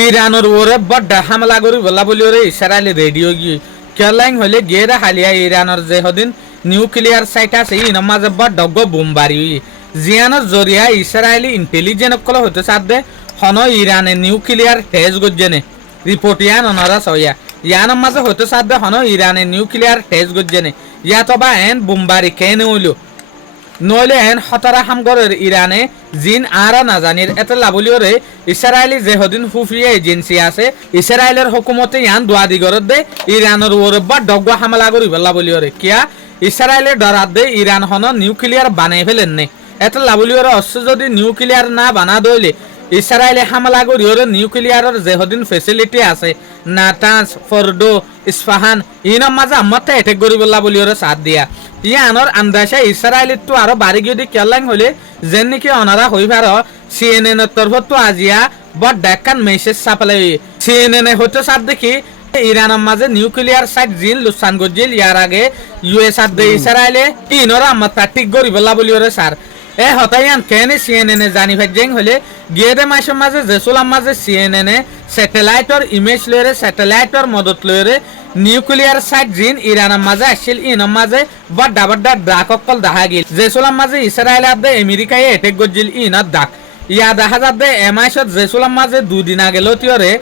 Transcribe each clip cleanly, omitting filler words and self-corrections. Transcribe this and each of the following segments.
ইরানের ওরে বড় হামলা করি বলা বলি ওরে ইসরায়েল রেডিও গিয়ে কেলাইং হলে গেরা হালিয়া ইরানের যে হদিন নিউক্লিয়ার সাইট আছে ই নমাজে বড় ডগ বোমবারি জিয়ানোর জরিয়া ইসরায়েলি ইন্টেলিজেন্ট কল হতে সাথে হন ইরানে নিউক্লিয়ার টেস্ট গজ্জেনে রিপোর্ট ইয়ান অনরা সয়া ইয়ানের মাঝে হতে সাথে হন ইরানে নিউক্লিয়ার টেস্ট গজ্জেনে ইয়া তবা এন বোমবারি কেনে হইলো নইলে এন হতারা হামগরের ইরানে জিন আরা নাজানির এতে লাবলিওরে ইসরায়েলি যে হদিন ফুফিয়া এজেন্সি আছে ইসরায়েলের হুকুমতে ইয়ান দোয়া দিগরত দে ইরানের ওরে বা ডগ হামলা করি লাবলিওরে কিয়া ইসরায়েলের ডরাত দে ইরান হন নিউক্লিয়ার বানাই ফেলেন নে এতে লাবলিওরে অস্ত্র যদি নিউক্লিয়ার না বানা দইলে ইসরায়েলে হামলা করি ওরে নিউক্লিয়ারের যে হদিন ফেসিলিটি আছে নাটান্স ফোর্ডো ইস্পাহান ইনর মাঝে আমারটা এটেক করি লাবলিওরে সাথ দিয়া ইয়ানোর আন্দাজে ইসরায়েলের তো আরো বাড়ি গিয়ে কেলাং হলে যেন নাকি অনারা হই পার সিএনএন এর তরফ তো আজিয়া বড় ডাক্কান মেসেজ সাপ্লাই সিএনএন হতে সাথ দেখি ইরানের মাঝে নিউক্লিয়ার সাইট জিল লুসান গজিল ইয়ার আগে ইউএস আর দে ইসরায়েলে ইনর আমারটা ঠিক করি বলি ওরে স্যার এ হতাইয়ান কেনে সিএনএন জানি ভাজ্যেং হলে গিয়ে দে মাসের মাঝে জেসুলাম মাঝে সিএনএন স্যাটেলাইটর ইমেজ লয়ে স্যাটেলাইটর মদত লয়ে নিউক্লিয়ার সাইট জিন ইরানের মাঝে আসছিল ইনর মাঝে বড়া বড়া ডাক অকল দেখা গিল জেসুলাম মাঝে ইসরায়েল আদে আমেরিকায় এটেক গজিল ইনার ডাক ইয়া দেখা যাবে এমআইসত জেসুলাম মাঝে দুদিন আগে লতিয়রে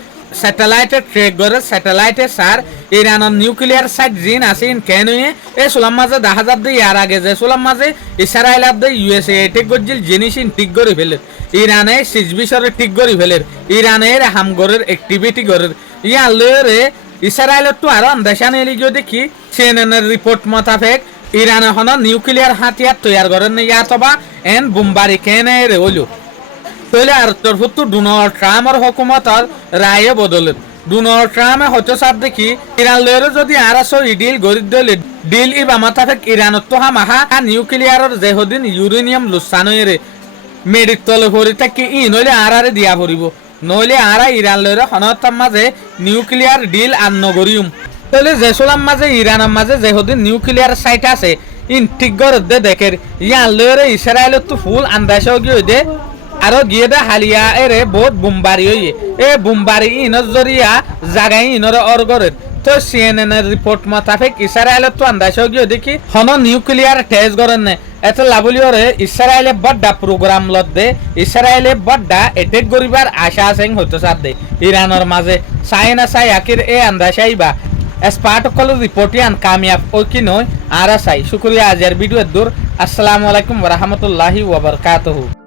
স্যাটেলাইটে ট্রেক করে স্যাটেলাইটে সার ইরানের নিউক্লিয়ার সাইট জিন আছে ইন কেনুয়ে এ সুলাম মাঝে দেখা যাবে ইয়ার আগে যে সুলাম মাঝে ইসরায়েল আদে ইউএসএ এটেক গজিল জিনিস ইন ঠিক করে ফেলে ইরানে সিজবিসরে ঠিক করে ফেলে ইরানের হামগরের অ্যাক্টিভিটি গরের ইয়া লরে ইসরায়েলের তো আরো আন্দাসান এলি যদি দেখি সিএনএনের রিপোর্ট মোতাবেক ইরানে হন নিউক্লিয়ার হাতিয়ার তৈয়ার করেন ইয়া তবা এন বোমবারি কেনে রে হইল তাহলে আর তরফ তো ডোনাল্ড ট্রাম্পের হুকুমতর রায়ে বদলেন ডোনাল্ড ট্রাম্পে হয়তো সাপ দেখি ইরান লয়ের যদি আরাসো ডিল গরিব দলে ডিল ই বামাতাফেক ইরানত তো হামাহা নিউক্লিয়ারের যে হদিন ইউরেনিয়াম লুসানরে মেডিক তলে ভরি থাকি ই নইলে আরারে দিয়া ভরিব নইলে আরা ইরান লয়ের হনতার মাঝে নিউক্লিয়ার ডিল আর নগরিয়ম তাহলে জেসুলাম মাঝে ইরানের মাঝে যে হদিন নিউক্লিয়ার সাইট আছে ইন ঠিক গরত দে দেখের ইয়ান লয়ের ইসরায়েলের তো ফুল আন্দাজও গিয়ে দে আরো গিয়ে দে হালিয়া এরে বহুত বুমবারি হইয়ে এ বুমবারি ইনর জরিয়া জাগাই ইনর অরগরের তো সিএনএন এর রিপোর্ট মোতাবেক ইসরায়েলের তো আন্দাজও গিয়ে দেখি হন নিউক্লিয়ার টেস্ট করেন না এত লাবলিওরে ইসরায়েলে বড়া প্রোগ্রাম লত দে ইসরায়েলে বড়া এটেক করিবার আশা আছে হইতো সাথ দে ইরানের মাঝে চাইনা চাই আকির এ আন্দাজাই বা এসপার্ট কল রিপোর্টিয়ান কামিয়াব ও কি নয় আর চাই শুক্রিয়া আজের ভিডিও দূর আসসালামু আলাইকুম ওয়া রাহমাতুল্লাহি ওয়া বারাকাতুহু।